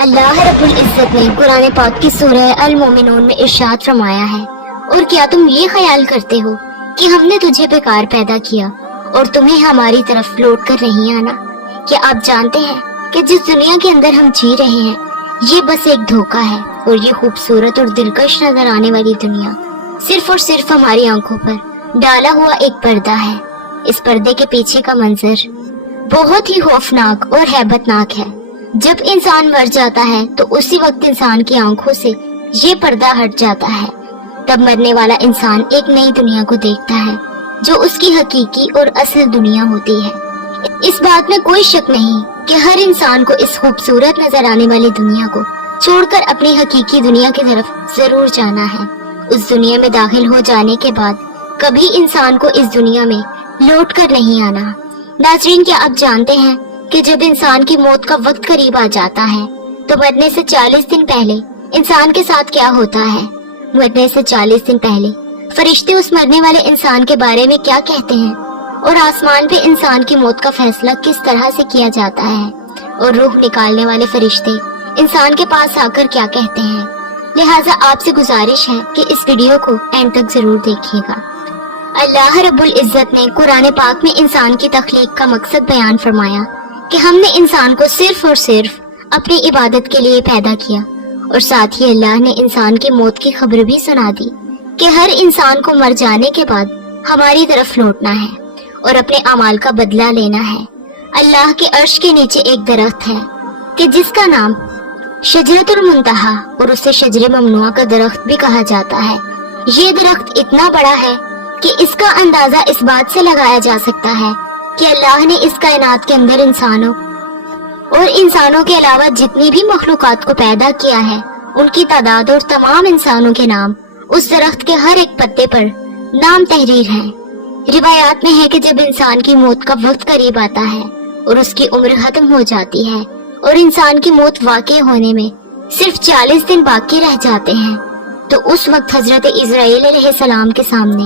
अल्लाह रब्बुल इज्जत ने कुरान पाक की सूरह अल मोमिनून में इरशाद फरमाया है, और क्या तुम ये ख्याल करते हो कि हमने तुझे बेकार पैदा किया और तुम्हें हमारी तरफ लौट कर नहीं आना? क्या आप जानते हैं कि जिस दुनिया के अंदर हम जी रहे हैं ये बस एक धोखा है, और ये खूबसूरत और दिलकश नजर आने वाली दुनिया सिर्फ और सिर्फ हमारी आंखों पर डाला हुआ एक पर्दा है। इस पर्दे के पीछे का मंजर बहुत ही खौफनाक और हैबतनाक है। जब इंसान मर जाता है तो उसी वक्त इंसान की आंखों से ये पर्दा हट जाता है। तब मरने वाला इंसान एक नई दुनिया को देखता है जो उसकी हकीकी और असल दुनिया होती है। इस बात में कोई शक नहीं कि हर इंसान को इस खूबसूरत नजर आने वाली दुनिया को छोड़कर अपनी हकीकी दुनिया की तरफ जरूर जाना है। उस दुनिया में दाखिल हो जाने के बाद कभी इंसान को इस दुनिया में लौट कर नहीं आना। नाज़रीन, क्या आप जानते हैं कि जब इंसान की मौत का वक्त करीब आ जाता है तो मरने से 40 दिन पहले इंसान के साथ क्या होता है? मरने से 40 दिन पहले फरिश्ते उस मरने वाले इंसान के बारे में क्या कहते हैं, और आसमान पे इंसान की मौत का फैसला किस तरह से किया जाता है, और रूह निकालने वाले फरिश्ते इंसान के पास आकर क्या कहते हैं। लिहाजा आपसे गुजारिश है कि इस वीडियो को एंड तक जरूर देखिएगा। अल्लाह रब्बुल इज्जत ने कुरान पाक में इंसान की तख्लीक का मकसद बयान फरमाया कि हमने इंसान को सिर्फ और सिर्फ अपनी इबादत के लिए पैदा किया, और साथ ही अल्लाह ने इंसान की मौत की खबर भी सुना दी कि हर इंसान को मर जाने के बाद हमारी तरफ लौटना है और अपने अमाल का बदला लेना है। अल्लाह के अर्श के नीचे एक दरख्त है कि जिसका नाम शजरतुल मुंतहा और उसे शजरे ममनुआ का दरख्त भी कहा जाता है। ये दरख्त इतना बड़ा है कि इसका अंदाजा इस बात से लगाया जा सकता है कि अल्लाह ने इस कायनात के अंदर इंसानों और इंसानों के अलावा जितनी भी मखलूकात को पैदा किया है उनकी तादाद और तमाम इंसानों के नाम उस दरख्त के हर एक पत्ते पर नाम तहरीर हैं। रिवायात में है कि जब इंसान की मौत का वक्त करीब आता है और उसकी उम्र खत्म हो जाती है और इंसान की मौत वाक़ई होने में सिर्फ 40 दिन बाकी रह जाते हैं, तो उस वक्त हजरत इजराइल अलैहिस्सलाम के सामने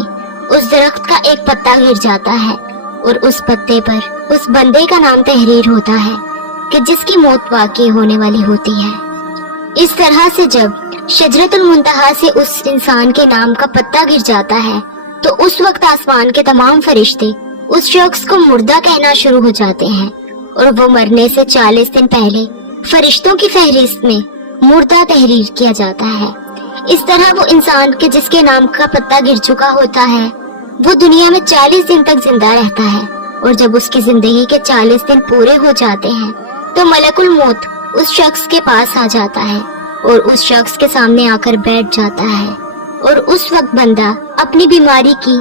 उस दरख्त का एक पत्ता गिर जाता है और उस पत्ते पर उस बंदे का नाम तहरीर होता है कि जिसकी मौत वाक़ई होने वाली होती है। इस तरह से जब शजरतुल मुंतहा से उस इंसान के नाम का पत्ता गिर जाता है तो उस वक्त आसमान के तमाम फरिश्ते उस शख्स को मुर्दा कहना शुरू हो जाते हैं, और वो मरने से 40 दिन पहले फरिश्तों की फहरिस्त में मुर्दा तहरीर किया जाता है। इस तरह वो इंसान के जिसके नाम का पत्ता गिर चुका होता है वो दुनिया में 40 दिन तक जिंदा रहता है, और जब उसकी जिंदगी के 40 दिन पूरे हो जाते हैं तो मलकुल मौत उस शख्स के पास आ जाता है और उस शख्स के सामने आकर बैठ जाता है, और उस वक्त बंदा अपनी बीमारी की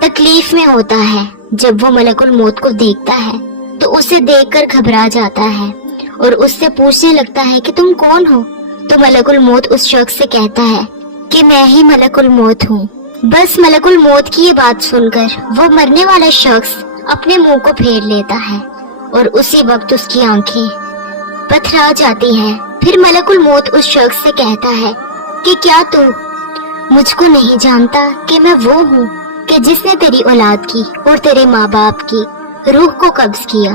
तकलीफ में होता है। जब वो मलकुल मौत को देखता है तो उसे देखकर घबरा जाता है और उससे पूछने लगता है कि तुम कौन हो? तो मलकुल मौत उस शख्स से कहता है कि मैं ही मलकुल मौत हूँ। बस मलकुल मौत की ये बात सुनकर वो मरने वाला शख्स अपने मुंह को फेर लेता है और उसी वक्त उसकी आंखें पथरा जाती हैं। फिर मलकुल मौत उस शख्स से कहता है कि क्या तू मुझको नहीं जानता कि मैं वो हूँ कि जिसने तेरी औलाद की और तेरे माँ बाप की रूह को कब्ज किया,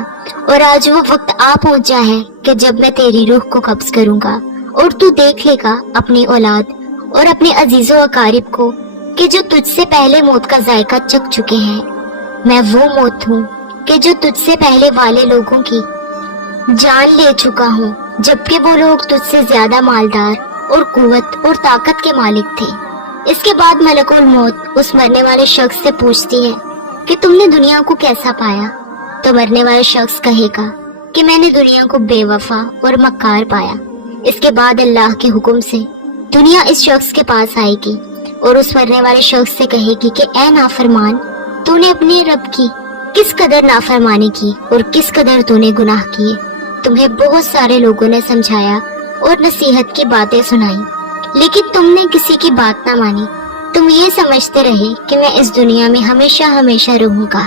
और आज वो वक्त आ पहुँचा है कि जब मैं तेरी रूह को कब्ज करूँगा और तू देख लेगा अपनी औलाद और अपने अजीजों अकारिब को कि जो तुझसे पहले मौत का जायका चख चुके हैं। मैं वो मौत हूँ कि जो तुझसे पहले वाले लोगों की जान ले चुका हूँ, जबकि वो लोग तुझसे ज्यादा मालदार और कुव्वत और ताकत के मालिक थे। इसके बाद मलकुल मौत उस मरने वाले शख्स से पूछती है कि तुमने दुनिया को कैसा पाया? तो मरने वाला शख्स कहेगा कि मैंने दुनिया को बेवफा और मक्कार पाया। इसके बाद अल्लाह के हुक्म से दुनिया इस शख्स के पास आएगी और उस मरने वाले शख्स से कहेगी कि ऐ नाफरमान, तूने अपने रब की किस कदर नाफरमानी की और किस कदर तूने गुनाह किए। तुम्हें बहुत सारे लोगों ने समझाया और नसीहत की बातें सुनाई, लेकिन तुमने किसी की बात ना मानी। तुम ये समझते रहे कि मैं इस दुनिया में हमेशा हमेशा रहूंगा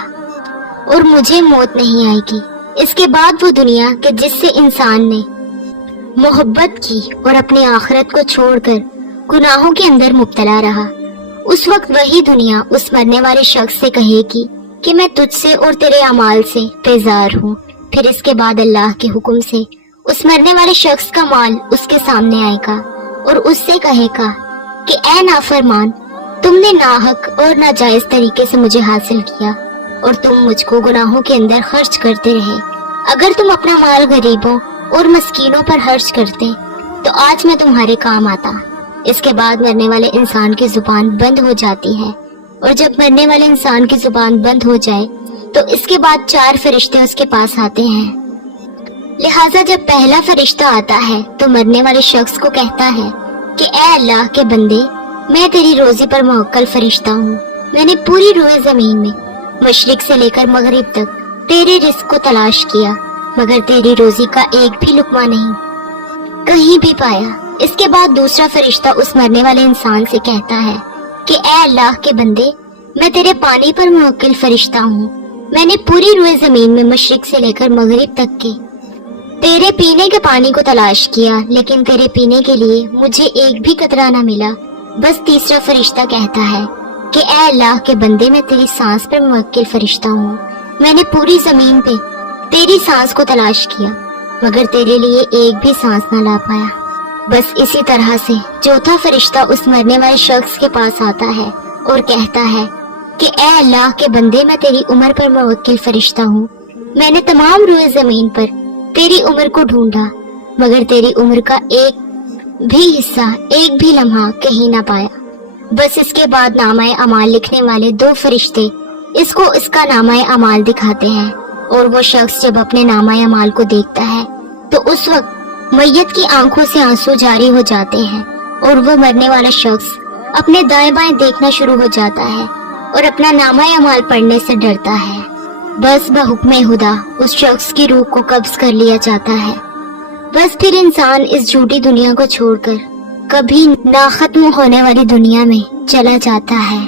और मुझे मौत नहीं आएगी। इसके बाद वो दुनिया कि जिससे इंसान ने मोहब्बत की और अपनी आखिरत को छोड़कर गुनाहों के अंदर मुब्तला रहा, उस वक्त वही दुनिया उस मरने वाले शख्स से कहेगी कि मैं तुझसे और तेरे अमाल से बेजार हूँ। फिर इसके बाद अल्लाह के हुक्म से उस मरने वाले शख्स का माल उसके सामने आएगा और उससे कहेगा कि ऐ नाफरमान, तुमने नाहक और नाजायज तरीके से मुझे हासिल किया और तुम मुझको गुनाहों के अंदर खर्च करते रहे। अगर तुम अपना माल गरीबों और मस्कीनों पर खर्च करते तो आज मैं तुम्हारे काम आता। इसके बाद मरने वाले इंसान की जुबान बंद हो जाती है, और जब मरने वाले इंसान की जुबान बंद हो जाए तो इसके बाद 4 फरिश्ते उसके पास आते हैं। लिहाजा जब पहला फरिश्ता आता है तो मरने वाले शख्स को कहता है कि ऐ अल्लाह के बंदे, मैं तेरी रोजी पर मुवक्कल फरिश्ता हूँ। मैंने पूरी रोए जमीन में मशरिक से लेकर मगरिब तक तेरे रिस्क को तलाश किया, मगर तेरी रोजी का एक भी लुकमा नहीं कहीं भी पाया। इसके बाद दूसरा फरिश्ता उस मरने वाले इंसान से कहता है कि ऐ अल्लाह के बंदे, मैं तेरे पानी पर मुवक्किल फरिश्ता हूँ। मैंने पूरी रोए जमीन में मशरिक से लेकर मगरिब तक के तेरे पीने के पानी को तलाश किया, लेकिन तेरे पीने के लिए मुझे एक भी कतरा न मिला। बस तीसरा फरिश्ता कहता है कि ऐ अल्लाह के बंदे, मैं तेरी सांस पर मुवक्किल फरिश्ता हूँ। मैंने पूरी जमीन पे तेरी सांस को तलाश किया, मगर तेरे लिए एक भी सांस न ला पाया। बस इसी तरह से चौथा फरिश्ता उस मरने वाले शख्स के पास आता है और कहता है कि ऐ अल्लाह के बंदे, मैं तेरी उम्र पर मुवक्किल फरिश्ता हूँ। मैंने तमाम रोए जमीन पर तेरी उम्र को ढूंढा, मगर तेरी उम्र का एक भी हिस्सा, एक भी लम्हा कहीं ना पाया। बस इसके बाद नामाए अमाल लिखने वाले 2 फरिश्ते इसको इसका नामाए अमाल दिखाते हैं, और वो शख्स जब अपने नामाए अमाल को देखता है तो उस वक्त मैयत की आंखों से आंसू जारी हो जाते हैं, और वो मरने वाला शख्स अपने दाएं बाएं देखना शुरू हो जाता है और अपना नामाए अमाल पढ़ने से डरता है। बस बहुक्मे खुदा उस शख्स की रूह को कब्ज कर लिया जाता है। बस फिर इंसान इस झूठी दुनिया को छोड़कर कभी ना खत्म होने वाली दुनिया में चला जाता है।